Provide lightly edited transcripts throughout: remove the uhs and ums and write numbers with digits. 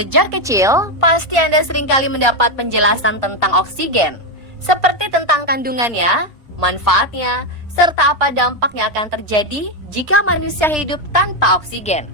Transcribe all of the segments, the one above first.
Sejak kecil, pasti Anda seringkali mendapat penjelasan tentang oksigen, seperti tentang kandungannya, manfaatnya, serta apa dampaknya akan terjadi jika manusia hidup tanpa oksigen.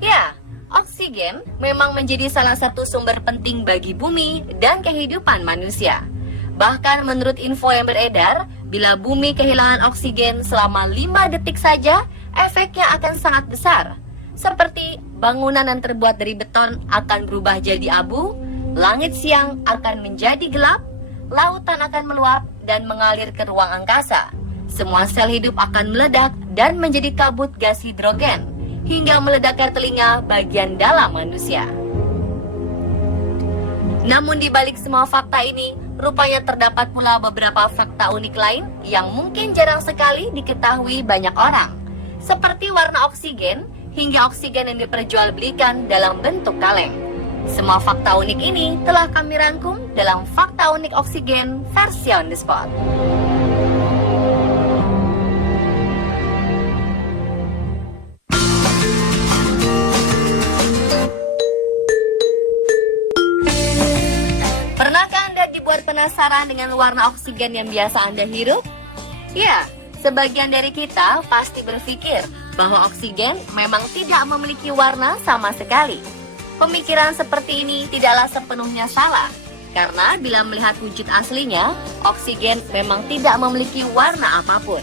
Ya, oksigen memang menjadi salah satu sumber penting bagi bumi dan kehidupan manusia. Bahkan menurut info yang beredar, bila bumi kehilangan oksigen selama 5 detik saja, efeknya akan sangat besar. Seperti bangunan yang terbuat dari beton akan berubah jadi abu, langit siang akan menjadi gelap, lautan akan meluap dan mengalir ke ruang angkasa. Semua sel hidup akan meledak dan menjadi kabut gas hidrogen, hingga meledakkan telinga bagian dalam manusia. Namun di balik semua fakta ini, rupanya terdapat pula beberapa fakta unik lain yang mungkin jarang sekali diketahui banyak orang. Seperti warna oksigen, hingga oksigen yang diperjualbelikan dalam bentuk kaleng. Semua fakta unik ini telah kami rangkum dalam Fakta Unik Oksigen versi On The Spot. Pernahkah Anda dibuat penasaran dengan warna oksigen yang biasa Anda hirup? Ya, sebagian dari kita pasti berpikir bahwa oksigen memang tidak memiliki warna sama sekali. Pemikiran seperti ini tidaklah sepenuhnya salah, karena bila melihat wujud aslinya, oksigen memang tidak memiliki warna apapun.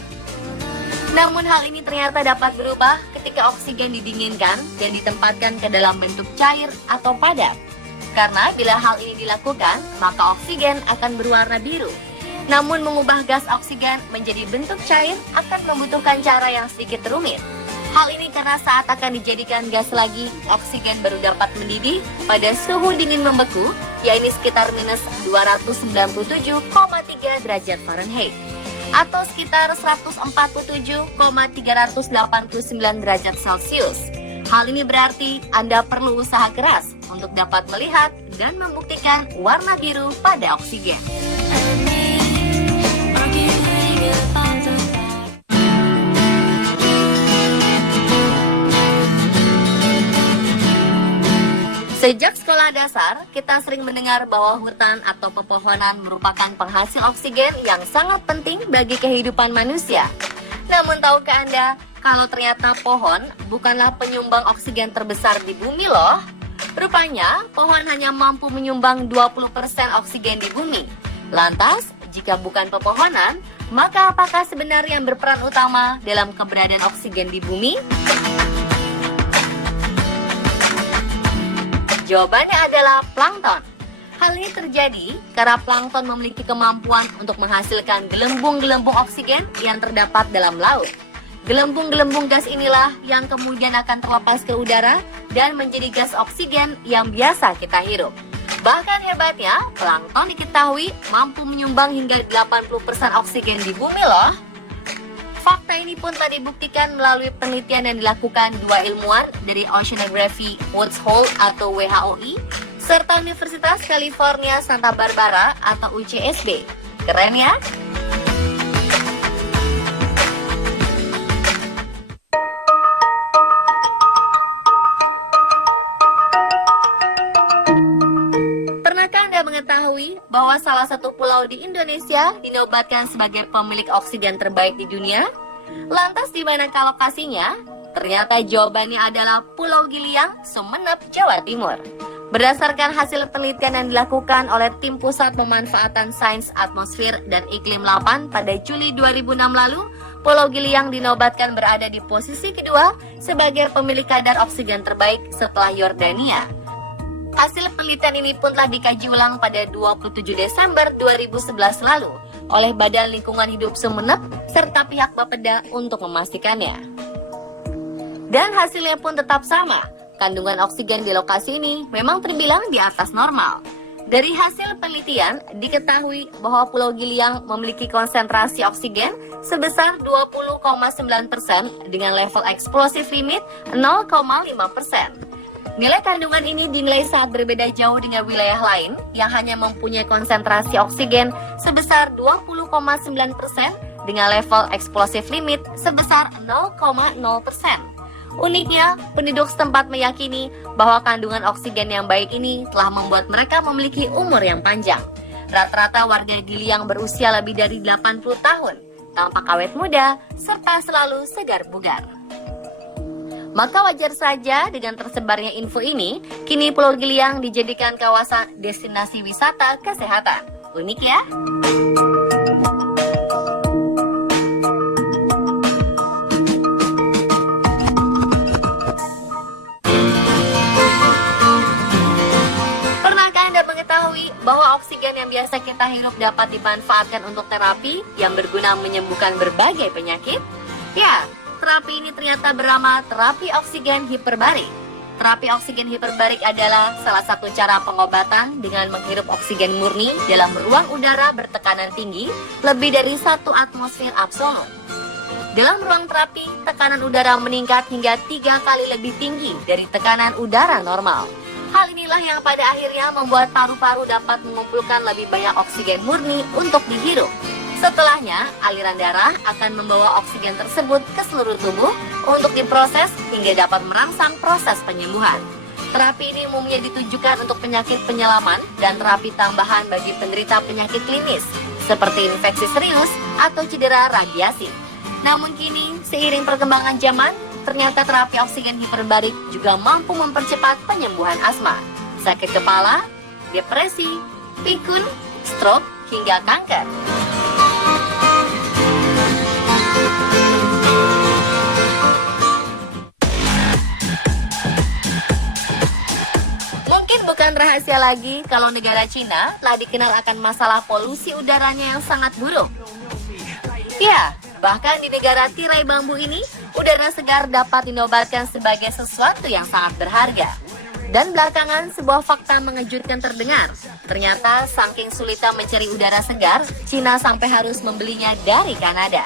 Namun hal ini ternyata dapat berubah ketika oksigen didinginkan dan ditempatkan ke dalam bentuk cair atau padat. Karena bila hal ini dilakukan, maka oksigen akan berwarna biru. Namun mengubah gas oksigen menjadi bentuk cair akan membutuhkan cara yang sedikit rumit. Hal ini karena saat akan dijadikan gas lagi, oksigen baru dapat mendidih pada suhu dingin membeku, yaitu sekitar minus 297,3 derajat Fahrenheit, atau sekitar 147,389 derajat Celcius. Hal ini berarti Anda perlu usaha keras untuk dapat melihat dan membuktikan warna biru pada oksigen. Sejak sekolah dasar, kita sering mendengar bahwa hutan atau pepohonan merupakan penghasil oksigen yang sangat penting bagi kehidupan manusia. Namun tahukah Anda, kalau ternyata pohon bukanlah penyumbang oksigen terbesar di bumi loh? Rupanya, pohon hanya mampu menyumbang 20% oksigen di bumi. Lantas, jika bukan pepohonan, maka apakah sebenarnya yang berperan utama dalam keberadaan oksigen di bumi? Jawabannya adalah plankton. Hal ini terjadi karena plankton memiliki kemampuan untuk menghasilkan gelembung-gelembung oksigen yang terdapat dalam laut. Gelembung-gelembung gas inilah yang kemudian akan terlepas ke udara dan menjadi gas oksigen yang biasa kita hirup. Bahkan hebatnya, plankton diketahui mampu menyumbang hingga 80% oksigen di bumi loh. Fakta ini pun tadi dibuktikan melalui penelitian yang dilakukan dua ilmuwan dari Oceanography Woods Hole atau WHOI serta Universitas California Santa Barbara atau UCSB. Keren ya? Pernahkah Anda mengetahui bahwa salah satu pulau di Indonesia dinobatkan sebagai pemilik oksigen terbaik di dunia? Lantas di manakah lokasinya? Ternyata jawabannya adalah Pulau Giliang, Sumeneb, Jawa Timur. Berdasarkan hasil penelitian yang dilakukan oleh Tim Pusat Pemanfaatan Sains Atmosfer dan Iklim 8 pada Juli 2006 lalu, Pulau Giliang dinobatkan berada di posisi kedua sebagai pemilik kadar oksigen terbaik setelah Yordania. Hasil penelitian ini pun telah dikaji ulang pada 27 Desember 2011 lalu oleh Badan Lingkungan Hidup Sumeneb serta pihak Bapeda untuk memastikannya. Dan hasilnya pun tetap sama. Kandungan oksigen di lokasi ini memang terbilang di atas normal. Dari hasil penelitian, diketahui bahwa Pulau Giliang memiliki konsentrasi oksigen sebesar 20,9% dengan level explosive limit 0,5%. Nilai kandungan ini dinilai sangat berbeda jauh dengan wilayah lain yang hanya mempunyai konsentrasi oksigen sebesar 20,9% dengan level explosive limit sebesar 0,0%. Uniknya, penduduk setempat meyakini bahwa kandungan oksigen yang baik ini telah membuat mereka memiliki umur yang panjang. Rata-rata warga Gili yang berusia lebih dari 80 tahun, tampak awet muda, serta selalu segar bugar. Maka wajar saja dengan tersebarnya info ini, kini Pulau Gili dijadikan kawasan destinasi wisata kesehatan. Unik ya? Bahwa oksigen yang biasa kita hirup dapat dimanfaatkan untuk terapi yang berguna menyembuhkan berbagai penyakit? Ya, terapi ini ternyata bernama terapi oksigen hiperbarik. Terapi oksigen hiperbarik adalah salah satu cara pengobatan dengan menghirup oksigen murni dalam ruang udara bertekanan tinggi lebih dari 1 atmosfer absolut. Dalam ruang terapi, tekanan udara meningkat hingga 3 kali lebih tinggi dari tekanan udara normal. Hal inilah yang pada akhirnya membuat paru-paru dapat mengumpulkan lebih banyak oksigen murni untuk dihirup. Setelahnya, aliran darah akan membawa oksigen tersebut ke seluruh tubuh untuk diproses hingga dapat merangsang proses penyembuhan. Terapi ini umumnya ditujukan untuk penyakit penyelaman dan terapi tambahan bagi penderita penyakit klinis, seperti infeksi serius atau cedera radiasi. Namun kini, seiring perkembangan zaman, ternyata terapi oksigen hiperbarik juga mampu mempercepat penyembuhan asma, sakit kepala, depresi, pikun, stroke, hingga kanker. Mungkin bukan rahasia lagi kalau negara Cina telah dikenal akan masalah polusi udaranya yang sangat buruk. Ya, bahkan di negara tirai bambu ini, udara segar dapat dinobatkan sebagai sesuatu yang sangat berharga. Dan belakangan sebuah fakta mengejutkan terdengar. Ternyata saking sulitnya mencari udara segar, Cina sampai harus membelinya dari Kanada.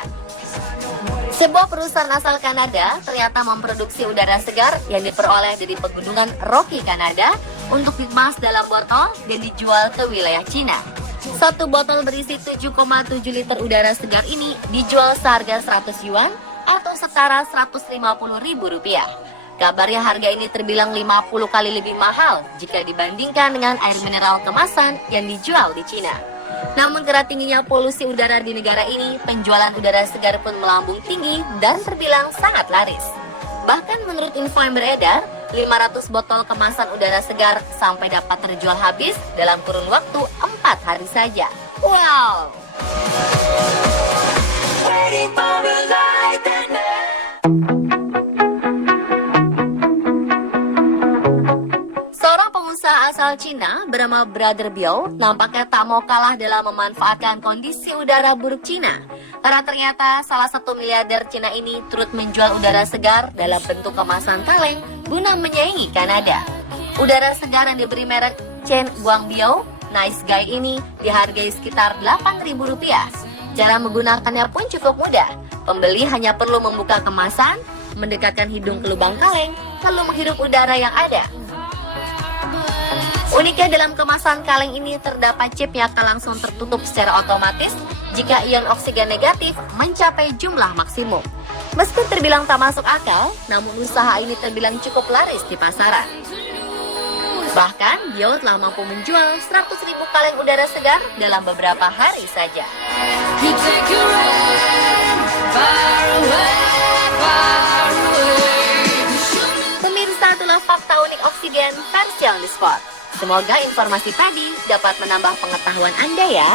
Sebuah perusahaan asal Kanada ternyata memproduksi udara segar yang diperoleh dari pegunungan Rocky Kanada untuk dikemas dalam botol dan dijual ke wilayah Cina. Satu botol berisi 7,7 liter udara segar ini dijual seharga 100 yuan atau setara Rp150.000. Kabarnya harga ini terbilang 50 kali lebih mahal jika dibandingkan dengan air mineral kemasan yang dijual di Cina. Namun karena tingginya polusi udara di negara ini, penjualan udara segar pun melambung tinggi dan terbilang sangat laris. Bahkan menurut info yang beredar, 500 botol kemasan udara segar sampai dapat terjual habis dalam kurun waktu 4 hari saja. Wow! Seorang pengusaha asal Cina bernama Brother Biao nampaknya tak mau kalah dalam memanfaatkan kondisi udara buruk Cina. Karena ternyata salah satu miliarder Cina ini turut menjual udara segar dalam bentuk kemasan kaleng guna menyaingi Kanada. Udara segar yang diberi merek Chen Guangbiao Nice Guy ini dihargai sekitar Rp8.000. Cara menggunakannya pun cukup mudah. Pembeli hanya perlu membuka kemasan, mendekatkan hidung ke lubang kaleng, lalu menghirup udara yang ada. Uniknya dalam kemasan kaleng ini terdapat chip yang akan langsung tertutup secara otomatis jika ion oksigen negatif mencapai jumlah maksimum. Meski terbilang tak masuk akal, namun usaha ini terbilang cukup laris di pasaran. Bahkan, Biao telah mampu menjual 100.000 kaleng udara segar dalam beberapa hari saja. Pemirsa, itulah fakta unik oksigen versi on the spot. Semoga informasi tadi dapat menambah pengetahuan Anda ya.